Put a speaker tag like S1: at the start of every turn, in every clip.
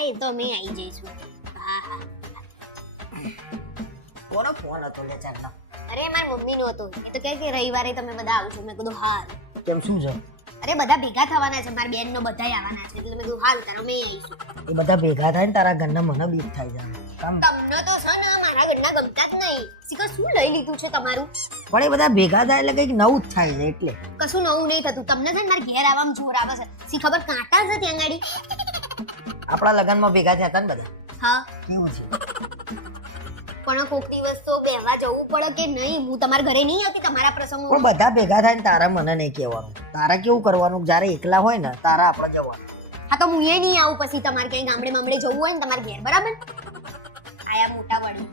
S1: હા તો મેં આવી જઈશું. હા હા
S2: કોનો ફોન હતો લે ચાલ.
S1: અરે માર મમ્મી નો હતો. એ તો કહે કે રવિવારે તમે બધા આવશો મેં કીધું હાલ.
S2: કેમ શું છે?
S1: અરે બધા ભેગા થવાના છે. મારી બેનનો બધા આવવાના છે. એટલે મેં કીધું હાલ તારો મેં આવીશું
S2: એ બધા ભેગા થાય ને તારા ઘરના મને બીક થાય છે. કામ?
S1: તમને તો છે ને મારા ઘરના ગમતા જ નહીં. શીખર શું લઈ લીધું છે તમારું?
S2: પણ એ બધા ભેગા થાય એટલે કંઈક નવું જ થાય છે એટલે.
S1: કશું નવું નહીં થતું. તમને છે ને મારા ઘેર આવવામાં જોર આવે છે. શી ખબર કાંટા છે ત્યાં ગાડી?
S2: આપણા લગ્નમાં ભેગા થયા હતા ને બધા?
S1: હા.
S2: કેવું છે?
S1: પણ કોક દિવસ તો બેહવા જવું પડે કે નહીં? હું તમારા ઘરે નહીં આવતી તમારા
S2: પણ બધા ભેગા થાય ને તારા મને નહીં કહેવાનું. તારા કેવું કરવાનું? જ્યારે એકલા હોય ને તારા આપણે જવાનું.
S1: હા તો હું એ નહીં આવું પછી તમારે ક્યાંય ગામડે મામડે જવું હોય ને તમારે ઘેર બરાબર? આયા મોટા વડી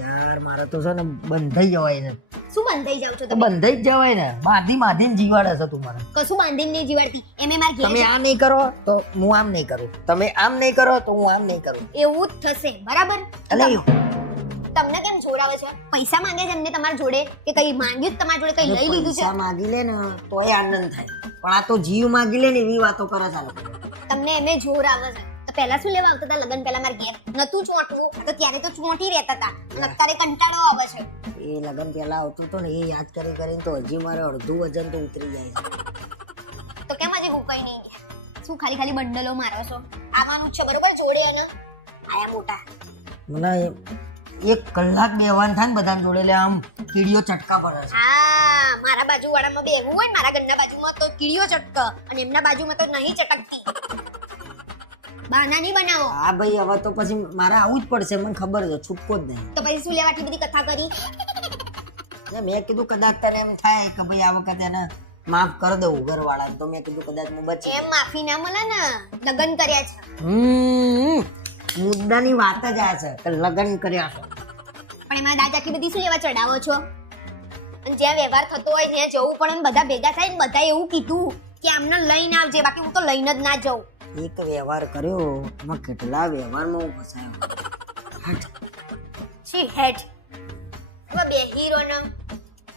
S2: યાર મારે તો છે ને બંધાઈ જવાય છે.
S1: શું બંધાઈ જાવ છો તમે?
S2: બંધાઈ જ જવાય ને. બાંધી બાંધીને જીવાડે છે તું મને.
S1: કશું બાંધીને નહીં જીવાડતી. એમે મારે ઘેર
S2: તમે આ નહીં કરો તો હું આમ નહીં કરું. તમે આમ નહીં કરો તો હું આમ નહીં કરું.
S1: એવું જ થશે. બરાબર?
S2: અલે
S1: તમને કેમ જોરાવે છે? પૈસા માંગે છે એમને તમારા જોડે? કે કઈ માંગ્યું જ તમારા જોડે? કઈ લઈ લીધું છે?
S2: માગી લે ને તોય આનંદ થાય. પણ આ તો જીવ માંગી લે ને એવી વાતો કરે છે
S1: તમને એમે જોર આવે છે. તો પહેલા શું લેવા આવતા હતા? લગન પહેલા મારા ઘેર. નતું ચોંટવું. તો ત્યારે તો ચોંટી રહેતા હતા. અત્યારે કંટાળો આવે છે.
S2: એ લગન પહેલા આવતું હતું ને એ યાદ કરી કરીને તો હજી મારે અડધું વજન તો ઉતરી જાય છે.
S1: તો કેમ હજી ભૂકાઈ નહીં ગયા? શું ખાલી ખાલી બંડલો મારો છો? આવવાનું છે બરોબર? જોડે એને. આયા મોટા.
S2: મને એક કલાક બેવાન થાય ને બધા જોડે એટલે આમ કીડીઓ ચટકા પડે છે.
S1: હા મારા બાજુ વાળામાં બેવું હોય ને મારા ઘરના બાજુમાં તો કીડીઓ ચટક અને એમના બાજુમાં તો નહીં ચટકતી. બાના નહીં બનાવો.
S2: હા ભાઈ હવે તો પછી મારે આવું જ પડશે મને ખબર છે છૂટકો જ નહીં.
S1: તો પછી શું લેવા આટલી બધી કથા કરી?
S2: મેં કીધું કદાચ તને એમ થાય કે ભાઈ આ વખતે એને માફ કરી દઉં ઘરવાળા તો મેં કીધું કદાચ હું બચી
S1: એમ માફી ના મળે ને. લગ્ન કર્યા છે.
S2: હમ મુદ્દાની વાત જ આ છે કે લગ્ન કર્યા છે.
S1: પણ એમાં દાદા આટલી બધી શું લેવા ચડાવો છો? અને જ્યાં વ્યવહાર થતો હોય ત્યાં જવું પણ બધા ભેગા થાય ને બધા એવું કીધું કે આમને લઈને આવજે બાકી હું તો લઈને જ ના જાઉં.
S2: એક વ્યવહાર કર્યો એમાં કેટલા વ્યવહારમાં હું ફસાયો. હટ.
S1: શી હેડ હવે બે હીરોને.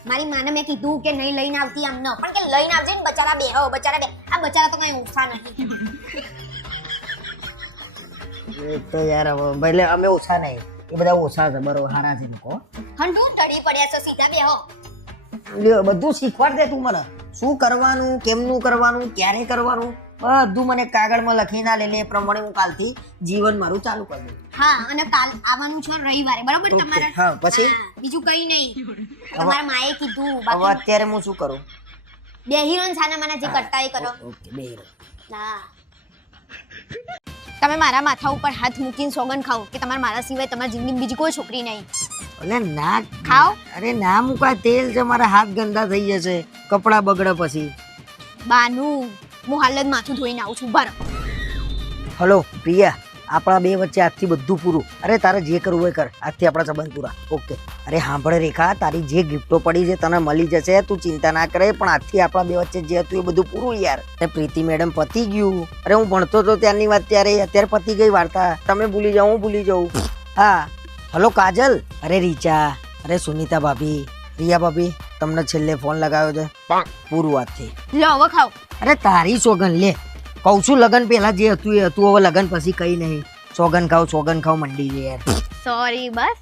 S1: મારી માને મેં કીધું કે નહીં લઈને આવતી આમને પણ કે લઈને આવજે ને બચારા બે. હો બચારા બે. આ બચારા તો કઈ ઓછા નહીં.
S2: એ તો યાર હવે એટલે અમે ઓછા નહીં. એ બધા ઓછા છે બરો હારા છે લોકો.
S1: હંડુ તડી પડ્યા છો સીધા બે હો
S2: બધું શીખવાડ દે તું મને. શું કરવાનું કેમનું કરવાનું ક્યારે કરવાનું બધું મને કાગળમાં લખીને ના લે એ પ્રમાણે હું કાલથી જીવન મારું ચાલુ કરી દઉં.
S1: હા અને કાલ આવવાનું છે રવિવારે બરાબર તમારા
S2: હા, પછી?
S1: બીજું કઈ નહીં. તમારા માએ કીધું
S2: હવે અત્યારે હું શું કરું?
S1: બે હિરોન સાના માના જે કરતા એ કરો.
S2: ઓકે બે રહો.
S1: હા. તમે મારા માથા ઉપર હાથ મૂકીને સોગન ખાઓ કે તમારા મારા સિવાય તમારી જિંદગીમાં બીજી કોઈ છોકરી નહીં.
S2: એટલે ના
S1: ખાઓ?
S2: અરે ના મુકા તેલ છે મારા હાથ ગંદા થઈ જશે. કપડા બગડે પછી.
S1: બાનું હું હાલ જ માથું ધોઈને આવું છું બરાબર
S2: હલો પ્રિયા. આપણા બે વચ્ચે આજથી બધું પૂરું. અરે તારે જે કરવું હોય કર. આજથી આપણા સંબંધ પૂરા. ઓકે. અરે સાંભળે રેખા તારી જે ગિફ્ટો પડી છે તને મળી જશે તું ચિંતા ના કરે પણ આજથી આપણા બે વચ્ચે જે હતું એ બધું પૂરું યાર. અરે પ્રીતિ મેડમ પતી ગયું. અરે હું ભણતો હતો ત્યારની વાત ત્યારે અત્યારે પતી ગઈ વાર્તા. તમે ભૂલી જાઓ હું ભૂલી જાઉં. હા. હલો કાજલ. અરે રીચા. અરે સુનીતા ભાભી. રિયા ભાભી તમને છેલ્લે ફોન લગાવ્યો છે. પૂરું આજથી.
S1: લો હવે ખાવ
S2: અરે તારી સોગન લે. કહું છું લગન પહેલા જે હતું એ હતું હવે લગન પછી કઈ નહીં. સોગન ખાવ સોગન ખાવ મંડી છે યાર.
S1: સોરી બસ.